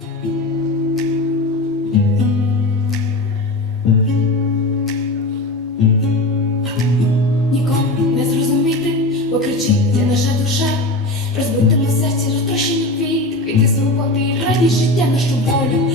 Нікому не зрозуміти, бо кричить наша душа, розбитому серці розпрощені квіт, квіти свободи і радість життя нашу волю.